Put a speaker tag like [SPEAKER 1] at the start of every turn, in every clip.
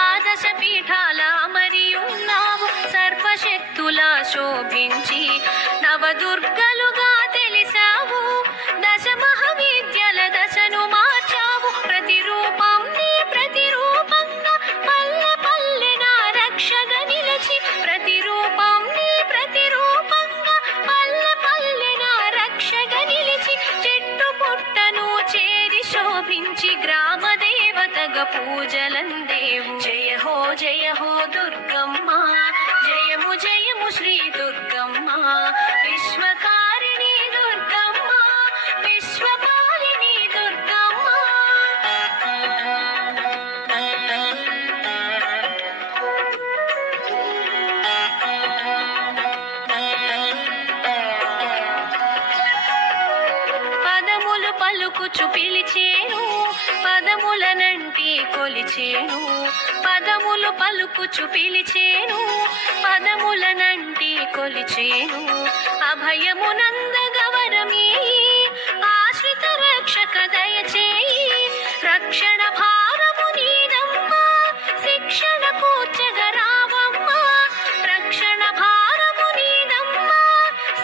[SPEAKER 1] ఆకాశపీఠాల మరియున్నావు సర్వశక్తుల శోభించి నవదుర్గలుగా తెలిసావు. దశ మహావిద్యల దశను మార్చావు. ప్రతిరూపం నీ ప్రతిరూపంగా పల్లె పల్లె నా రక్షగా నిలిచి ప్రతిరూపం నీ ప్రతిరూపంగా పల్లె పల్లె నా రక్షగా నిలిచి చెట్టు పుట్టను చేరి శోభించి గ్రా పూజలందేవు. పదములు పలుకుచు పిలిచేను పదములనంటి కొలిచేను పదములు పలుకుచు పిలిచేను పదములనంటి కొలిచేను. అభయమునందగవరమీ ఆశ్రిత రక్షక దయచేయి రక్షణ భారము నీదమ్మ శిక్షణ కూర్చగరావమ్మా రక్షణ భారము నీదమ్మ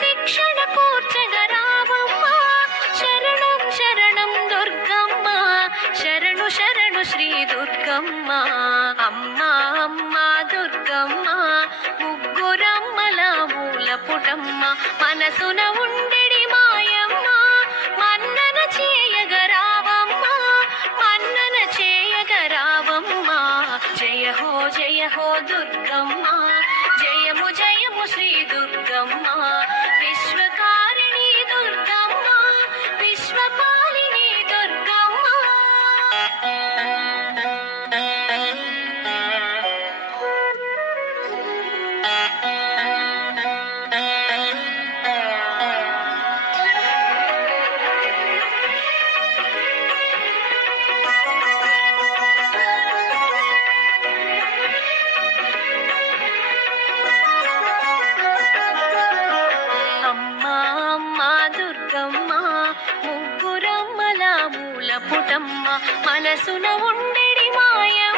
[SPEAKER 1] శిక్షణ కూర్చ దుర్గమ్మ అమ్మ అమ్మ దుర్గమ్మ ముగ్గురమ్మల మూల పుటమ్మ మనసున ఉండెడి మాయమ్మ మన్నన చేయగరావమ్మ మన్నన చేయగరావమ్మ జయ హో జయ హో దుర్గమ్మ. పుటమ్మ మనసున ఉండెడి మాయమ్మ.